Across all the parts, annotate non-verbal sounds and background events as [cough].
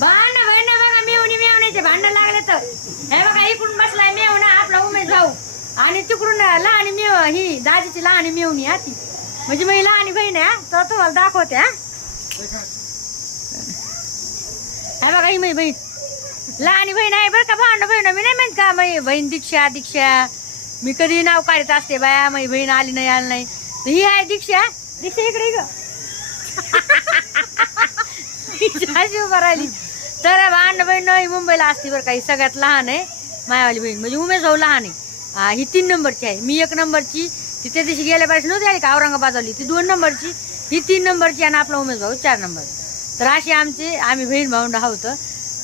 भांडण भांडण बघा मेवणी मेवण्याचे भांडण लागले तर. हे बघा इकडून बसलाय मेवणा आपला उमेश भाऊ. आणि तिकडून लहान मेव ही दाजीची लहान मेवणी हा ती. म्हणजे मी लहान बहीण आहे तर तुम्हाला दाखवते हा. हे बघा ही मी बहीण. लहान बहीण आहे बरं का भांडण बहीण मी नाही म्हणत का मी बहीण दीक्षा दीक्षा. मी कधी नाव काढत असते बाया माझी बहीण आली नाही आली नाही. ही आहे दीक्षा. दीक्षा इकडे ग. उभा राहिली. तर भांड बहीण ही मुंबईला असते बरं का. ही सगळ्यात लहान आहे मायावाली बहीण. म्हणजे उमेश भाऊ लहान आहे. ही तीन नंबरची आहे. मी एक नंबरची ती त्या दिवशी गेल्या पाहिजे नव्हती आली का? औरंगाबादवली ती दोन नंबरची ही तीन नंबरची आणि आपला उमेश भाऊ चार नंबर. तर अशी आमची आम्ही बहीण भाऊंड आहोत.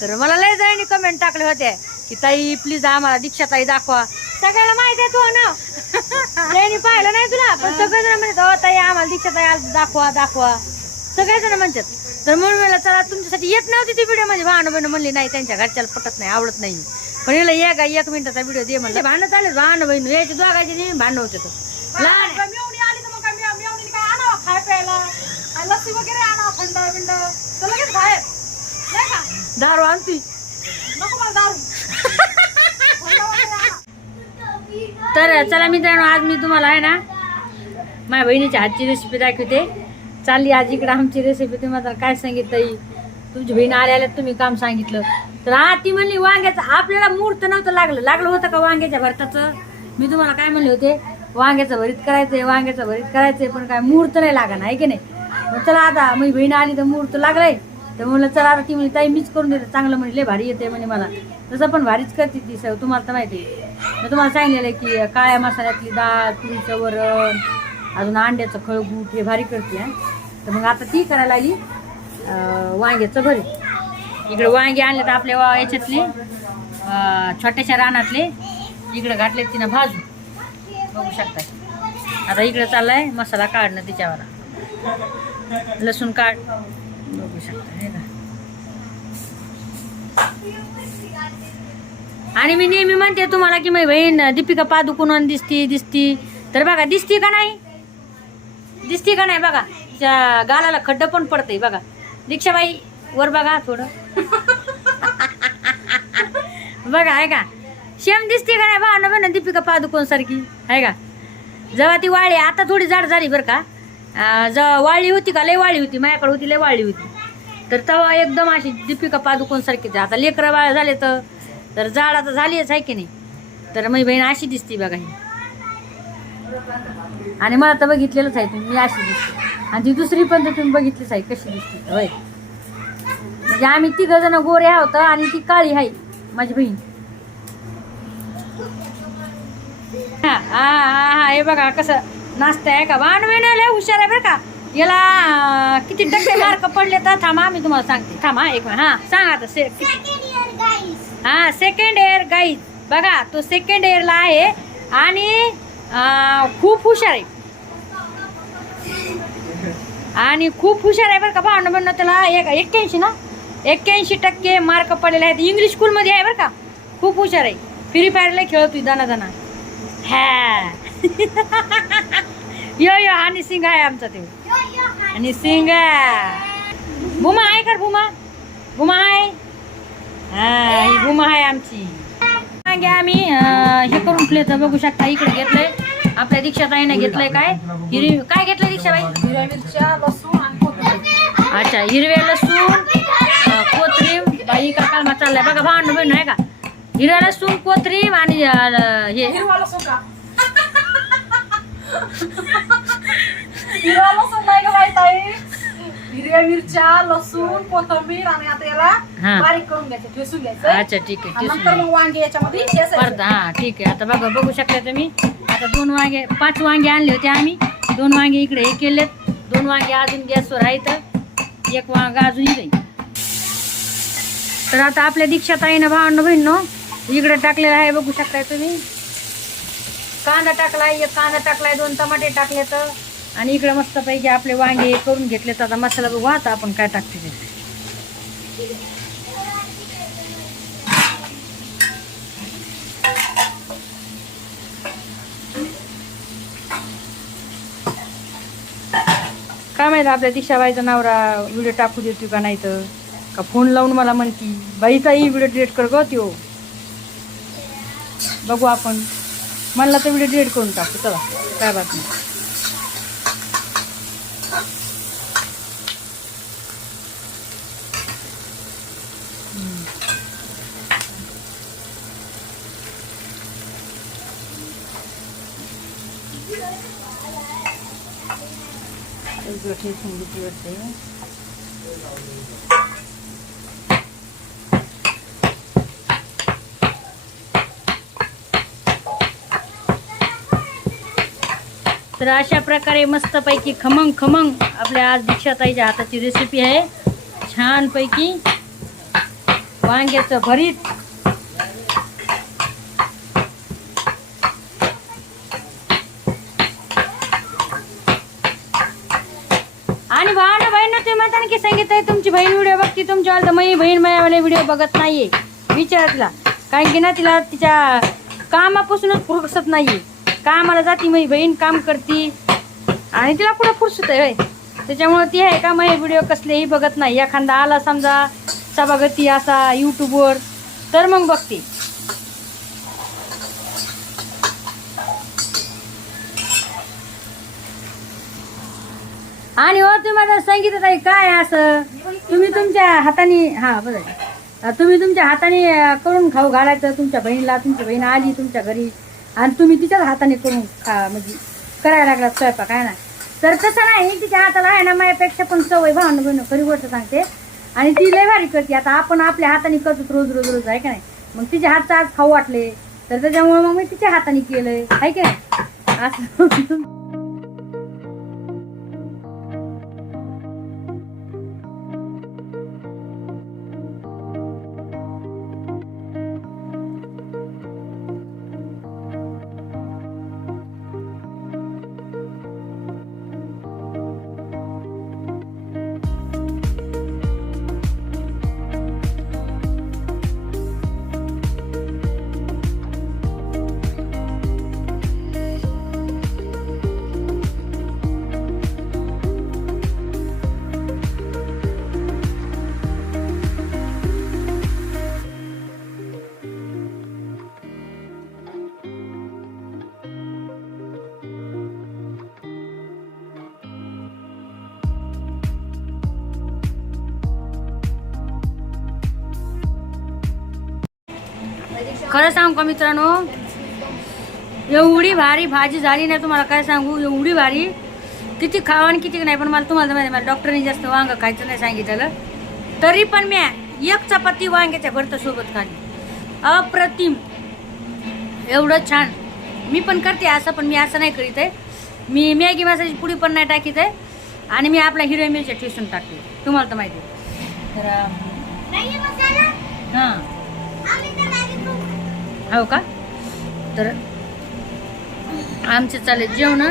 तर मला लय जणांनी कमेंट टाकले होते की ताई प्लीज आम्हाला दीक्षा ताई दाखवा. सगळ्याला माहिती आहे तू ना. [laughs] त्यांनी पाहिलं नाही तुला? पण सगळेजण म्हणतात "हो ताई आम्हाला दीक्षा ताई दाखवा दाखवा. दाखवा सगळेजण म्हणतात तर म्हणून मला चला तुमच्यासाठी येत नव्हती ती व्हिडिओमध्ये. भांडण बहिण म्हणली नाही त्यांच्या घरच्याला पटत नाही आवडत नाही. पण हिला एक एक मिनिटाचा व्हिडिओ दे म्हणलं. भांडण चालेल भांडण बहीण. यायची दोघायची नेहमी भांडण होते तो. लहान आहे. मेवणी आली तर मग काय मेव- मेवणीने काय आणावं खाय प्यायला? आणि लस्सी वगैरे आणावं थंड बिंड? तर लगेच बाहेर. नाही का? दारू आणतोय नको मला दारू. थंड वगैरे आणा. तर चला मित्रांनो आज मी तुम्हाला आहे ना माझ्या बहिणीच्या हातची रेसिपी दाखवते. चालली आज इकडं आमची रेसिपी तुम्ही आता काय सांगितलं ही? तुमची बहीण आल्याला तुम्ही काम सांगितलं. तर हा ती म्हणली वांग्याचं आपल्याला मूर्त नव्हतं लागलं. लागलं होतं का वांग्याच्या भरताचं? मी तुम्हाला काय म्हणले होते? वांग्याचं भरीत करायचंय वांग्याचं भरीत करायचंय पण काय मूर्त नाही लागा आहे की नाही? मग चला आता मी बहीण आली तर मुहूर्त लागलाय. तर म्हणलं चला आता ती म्हणजे ताई मीच करून देते. चांगलं म्हणजे लय भारी येते म्हणे मला. तसं पण भारीच करते ती सर तुम्हाला तर माहिती आहे. तुम्हाला सांगितलेलं की काळ्या मसाल्यातली डाळ तुरीचं वरण अजून अंड्याचं खळगूट हे भारी करते हा. तर मग आता ती करायला लागली वांग्याचं भरीत इकडे वांगे आणले तर आपल्या वा- याच्यातले छोट्याशा रानातले. इकडे घातले तिनं भाजू बघू शकता. आता इकडे चाललाय मसाला काढणं तिच्यावर. लसूण काढ. बघू शकता हे का आणि मी नेहमी म्हणते तुम्हाला की माझी बहीण दीपिका पादुकोन दिसती दिसती. तर बघा दिसती का नाही? दिसती का नाही बघा? तिच्या गालाला खड्ड पण पडतंय बघा. दीक्षाबाई वर बघा थोडं. बघा आहे का? शेम दिसते का नाही भावना बघ दीपिका पादुकोण सारखी? आहे का? जेव्हा ती वाळी आता थोडी जाड झाली बरं का. जेव्हा वाळी होती का लय वाळी होती. माझ्याकडे होती लय वाळी होती. तर तेव्हा एकदम अशी दीपिका पादुकोण सारखीच आता लेकरं बाळ झाले तर जाड आता झालीच आहे की नाही? तर मी बहीण अशी दिसते बघा ही. आणि मला तर बघितलेलंच आहे तुम्ही मी अशी दिसते. आणि ती दुसरी पण तर तुम्ही बघितलीच आहे कशी दिसते होय. म्हणजे आम्ही तिघ जण गोरे आहोत आणि ती काळी आहे माझी बहीण. हा हा हा हा, बघा कसं आहे का? भांड लय हुशार आहे बरं का? याला किती टक्के मार्क पडले तर थांबा मी तुम्हाला सांगते. थांबा एक मिनिट हा सांगा आता से हा सेकंड इयर गाईज बघा तो सेकंड इयरला आहे आणि खूप हुशार आहे. आणि खूप हुशार आहे बरं का भावना म्हणणं त्याला एक एक्क्याऐंशी ना? एक्क्याऐंशी टक्के मार्क पडलेले आहेत. इंग्लिश स्कूलमध्ये आहे बरं का? खूप हुशार आहे. फ्री फायरला खेळतोय दाना दाना हा. [laughs] यो यो आणि सिंग आहे आमचा ते. आणि सिंग भूमा आहे का भूमा भूमा आहे? हा ही भूमा आहे आमची. मागे आम्ही हे करून ठेवले तर बघू शकता इकडे घेतलंय. आपल्या दीक्षाताईने घेतलंय काय? हिरवी काय घेतलंय दीक्षाबाई? हिरव्या मिरच्या लसूण आणि कोथिंबीर अच्छा हिरवे लसूण अं, बाई का कालमा चाललाय. बघा भांड बहीण आहे का? हिरव्या लसूण कोथिंबीर आणि हे. [laughs] हिरवा लसूण नाही का हिरव्या मिरच्या लसूण कोथिंबीर आणि आता याला. बारीक करून घ्यायचं ठेसून घ्यायचं. अच्छा ठीक आहे नंतर आहे मग वांगे याच्यामध्ये. परत हा ठीक आहे. आता बघा बघू शकता तुम्ही. आता दोन वांगे पाच वांगे आणले होते आम्ही. दोन वांगे इकडे हे केलेत. दोन वांगे अजून गॅसवर आहेत. एक वांगा अजून इकडे तर आता आपल्या दीक्षा ताईनं भावनं बहिणनो इकडे टाकलेलं आहे बघू शकताय तुम्ही. कांदा टाकलाय एक कांदा टाकलाय दोन टमाटे टाकले तर आणि इकडं मस्तपैकी आपले वांगे करून घेतले तर आता मसाला बघू आता आपण काय टाकते ते. काय माहीत माहिती आपल्या दिशाबाईचा नवरा व्हिडिओ टाकू देतो का नाही तर? का फोन लावून मला म्हणती बाई ताई व्हिडिओ डिलीट कर गो त्यो. बघू आपण. म्हणला तर व्हिडिओ डिलीट करून टाकू चला. काय बात नाही सगळं वाटते तर अशा प्रकारे मस्तपैकी खमंग खमंग आपल्या आज दीक्षाताईच्या हाताची रेसिपी आहे. छानपैकी वांग्याचं भरीत आणि भावना बहिण ते म्हणताना सांगितलंय तुमची बहीण व्हिडिओ बघते तुमच्या तर मी बहीण माझ्यावाले व्हिडिओ बघत नाहीये. विचारा तिला. कारण की ना तिला तिच्या कामापासूनच फुरसत नाहीये. कामाला जाती माझी बहीण काम करती. आणि तिला कुठं फुरसत आहे त्याच्यामुळं त्याच्यामुळे ती आहे का माझे व्हिडिओ कसलेही बघत नाही. एखादा आला समजा सभागती असा यूट्यूबवर तर मग बघते. आणि हो तुम्ही माझं सांगितलं ताई काय असं? तुम्ही तुमच्या हाताने हा बरं. तुम्ही तुमच्या हाताने करून खाऊ घालायचं. तुमच्या बहिणीला तुमची बहीण आली तुमच्या घरी. आणि तुम्ही तिच्याच हाताने करून खा म्हणजे करायला लागला स्वयंपाक आहे ना? तर तसं नाही तिच्या हाताला आहे ना माझ्यापेक्षा पण सवय भावनं बहिण खरी गोष्ट सांगते. आणि ती लय भारी करते. आता आपण आपल्या हाताने करतो रोज रोज रोज आहे का नाही? मग तिच्या हातचं आज खाऊ वाटले. तर त्याच्यामुळे मग मी तिच्या हाताने केलंय. आहे का नाही? असं. खरं सांगू का मित्रांनो? एवढी भारी भाजी झाली नाही तुम्हाला काय सांगू? एवढी भारी. किती खावा आणि किती नाही पण मला तुम्हाला तर माहिती आहे, मला डॉक्टरने जास्त वांग खायचं नाही सांगितलं तरी पण मी एक चपाती वांग्याच्या भरतं सोबत खाली अप्रतिम. एवढं छान. मी पण करते असं पण मी असं नाही करीत आहे. मी मॅगी मसाल्याची पुडी पण नाही टाकीत आहे. आणि मी आपल्या हिरव्या मिरच्या ठेसून टाकते. तुम्हाला तर माहिती आहे. तर हो का? तर आमचे चालेल जेवण.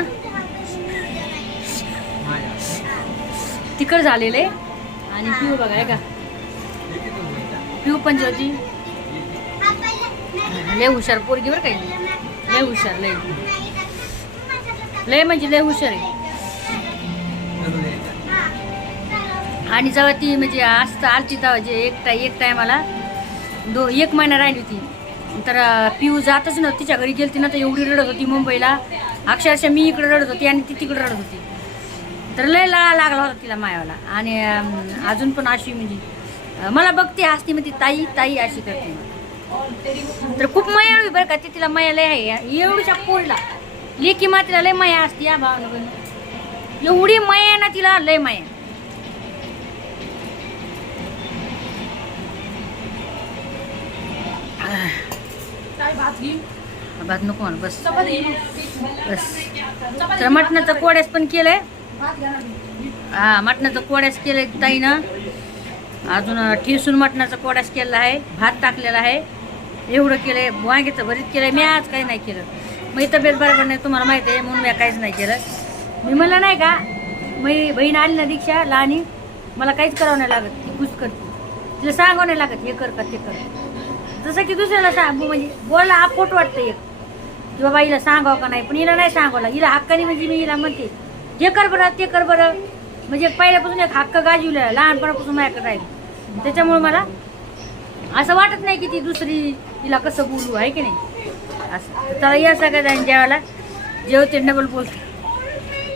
तिकड झालेले. आणि पिऊ बघा आहे का? पिऊ पण जेवती. लय हुशार पोरगी बरं काही लय हुशार लय. लय म्हणजे लय हुशार आहे. आणि जेव्हा ती म्हणजे असं आलती तेव्हा जे एक टाय एक टायमाला दो एक महिना राहिली होती. तर पिऊ जातच ना तिच्या घरी गेली ना तर एवढी रडत होती मुंबईला. अक्षरशः मी इकडे रडत होती आणि ती तिकडे रडत होती. तर लय ला लागला होता तिला मायावाला. आणि अजून पण अशी म्हणजे मला बघते असती म्हणजे ताई ताई अशी करते. तर खूप मया बरं का ती तिला माया लय आहे. एवढीच्या पोळला लेखी मातीला लय माया असते या भावना एवढी माया आहे ना तिला लय माया. भात घे. भात नको म्हणा बस. चपाती बस. तर मटणाचं कोड्यास पण केलंय. भात घ्या ना. हा मटणाचं कोड्यास केलंय ताईनं. अजून ठेसून मटणाचं कोड्यास केलेला आहे. भात टाकलेला आहे. एवढं केलंय वांग्याचं भरीत केलंय. मी आज काही नाही केलं. मी तब्येत बरोबर नाही तुम्हाला माहिती आहे म्हणून मी काहीच नाही केलं. मी म्हणलं नाही का मी बहीण आली ना दीक्षा लहानी मला काहीच करावं नाही लागत ती खुश करते तिला सांगावं नाही लागत हे कर का ते कर. जसं की दुसऱ्याला सांग म्हणजे बोलायला आपोट वाटतं एक. की बाबा हिला सांगावं का नाही पण हिला नाही सांगावला हिला हक्काने म्हणजे मी हिला म्हणते हे कर बरं ते कर बरं. म्हणजे पहिल्यापासून एक हक्क गाजवलेला लहानपणापासून माझ्याकडे राहील. त्याच्यामुळे मला असं वाटत नाही की ती दुसरी तिला कसं बोलू आहे की नाही? असं. तर या सगळ्या जेवायला. जेवते डबल बोलते